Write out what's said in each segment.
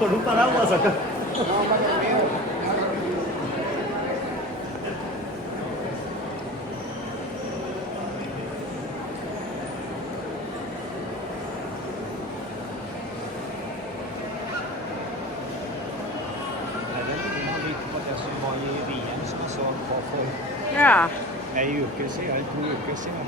Con un paraguas acá. Ja. Ei uke siden, eller 2 uker siden.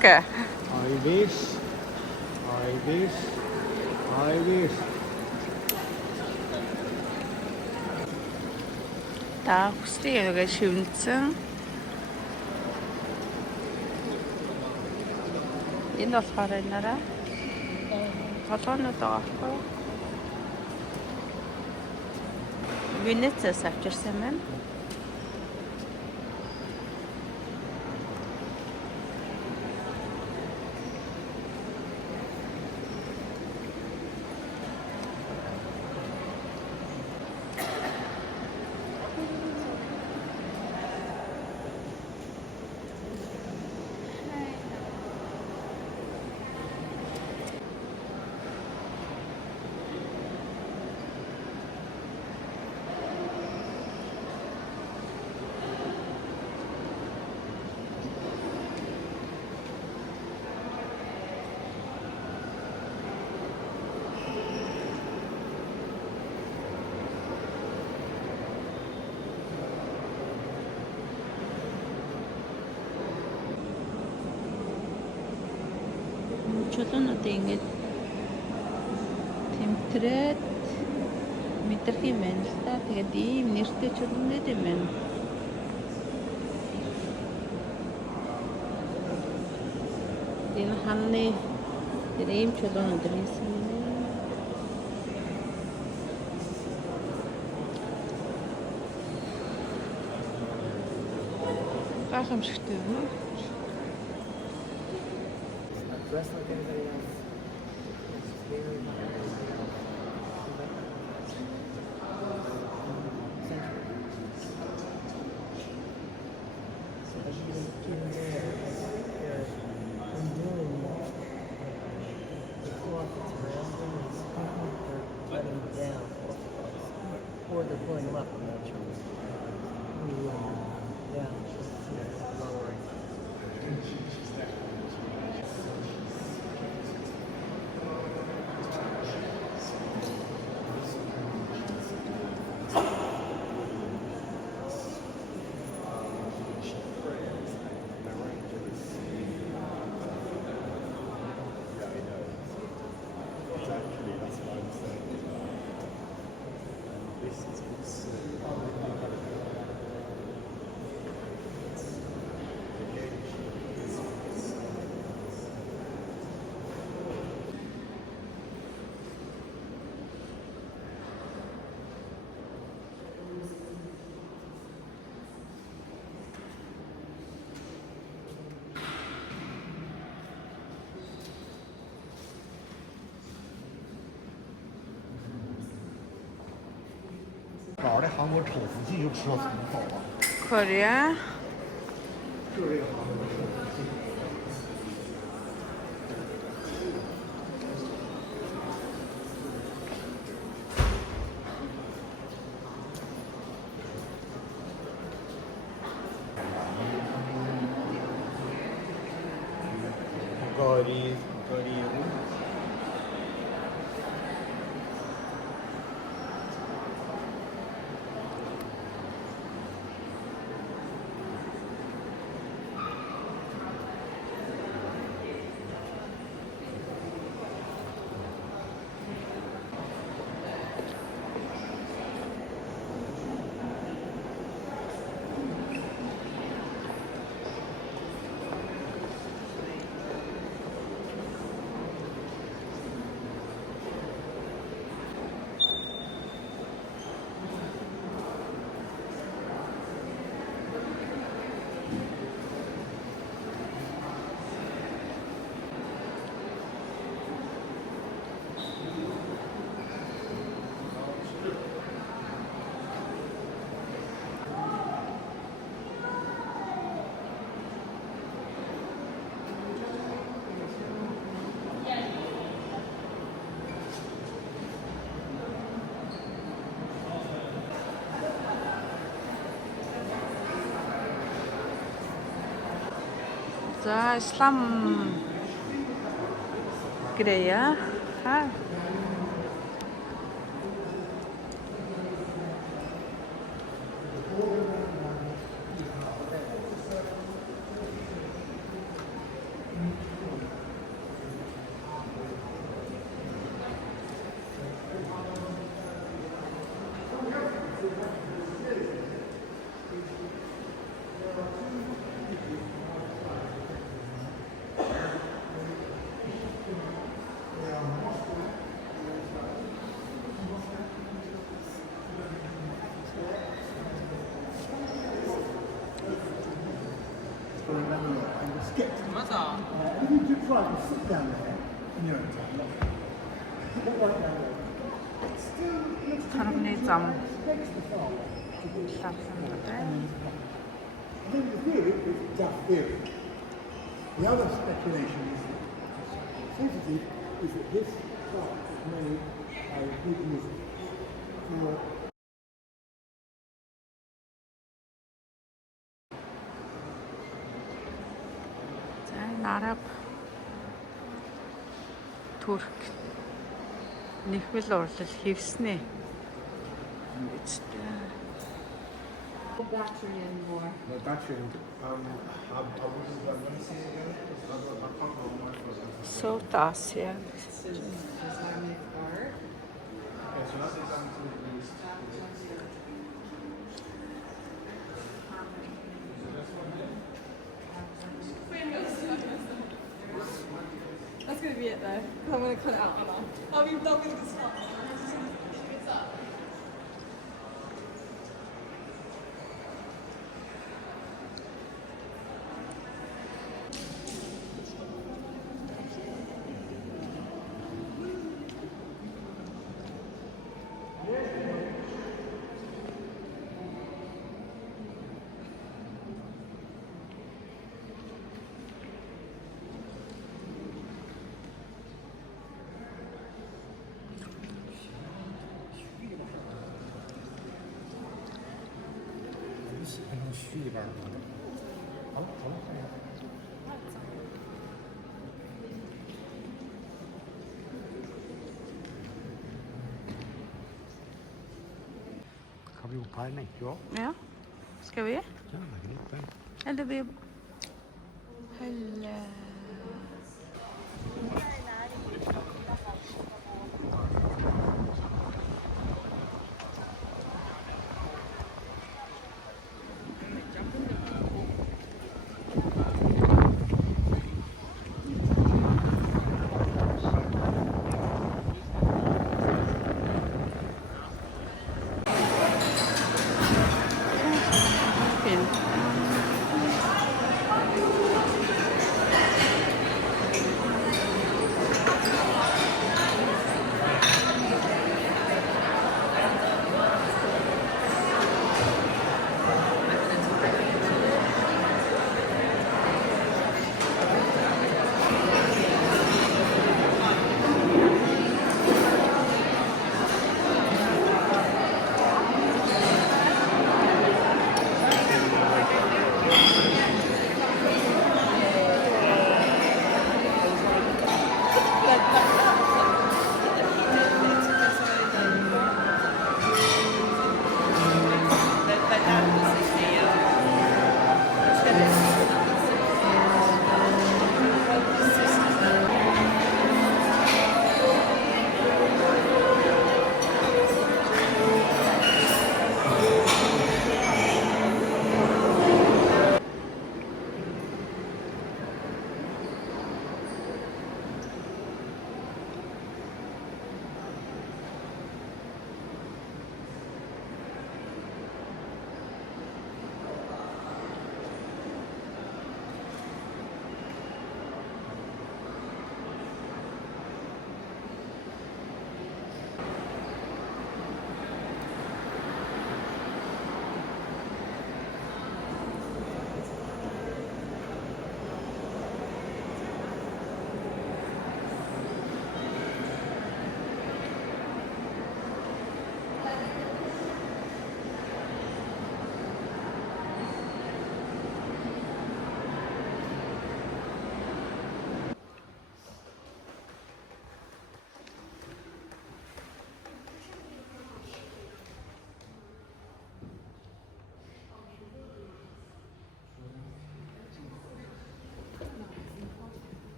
Okay. I wish. Tää kusti jokin Schulzen. Энэ болохоор энараа толгойнууд байгаа байхгүй юу? Венецээс авчирсан байна. Чулуунуудыг ингэж тэмтрээд мэдрэх юм байна л да. Тэгээд ийм нэртэй чулуунууд юм байна. Энэ ханны тэр ийм чулуунууд ирсэн юм. Гайхамшигтай юм уу? Dressed like anybody else. So as you get in there, you're undoing the cloth that's around them and they're letting them down, or they're pulling them up. I'm not sure. Yeah, just lowering.哪儿的韩国炒福记就吃到这么好啊？ Korea. 就这个韩国炒福记。 거리 За ислам грея. Ха. If you do try to sit down there in your own time, put right down there. It still looks to Тархины be зам takes the far to do it. тавсан байна. I think the theory is just theory. The other speculation is sensitive is that this part is made by big music for За энэ араб турк нэхмэл урлал хэвснэ. Battery anymore. no battery. I wouldn't let me see it again. I can't remember. South Asia. Islamic art. Okay, so that's exactly what it is. That's gonna be it though, 'cause I'm gonna cut it out. Oh, you've done with this one. 그냥 쉬기 바랍니다. Kan vi gå på en ekko? Ja, ska vi? Ja, det är inte. Eller vi... Eller... Fint.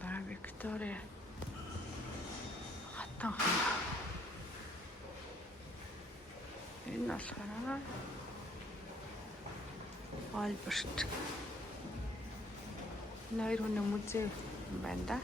байна. Виктория. Хатан хана. Энэ болохоор Альберт. Нойр хүний музей байна да.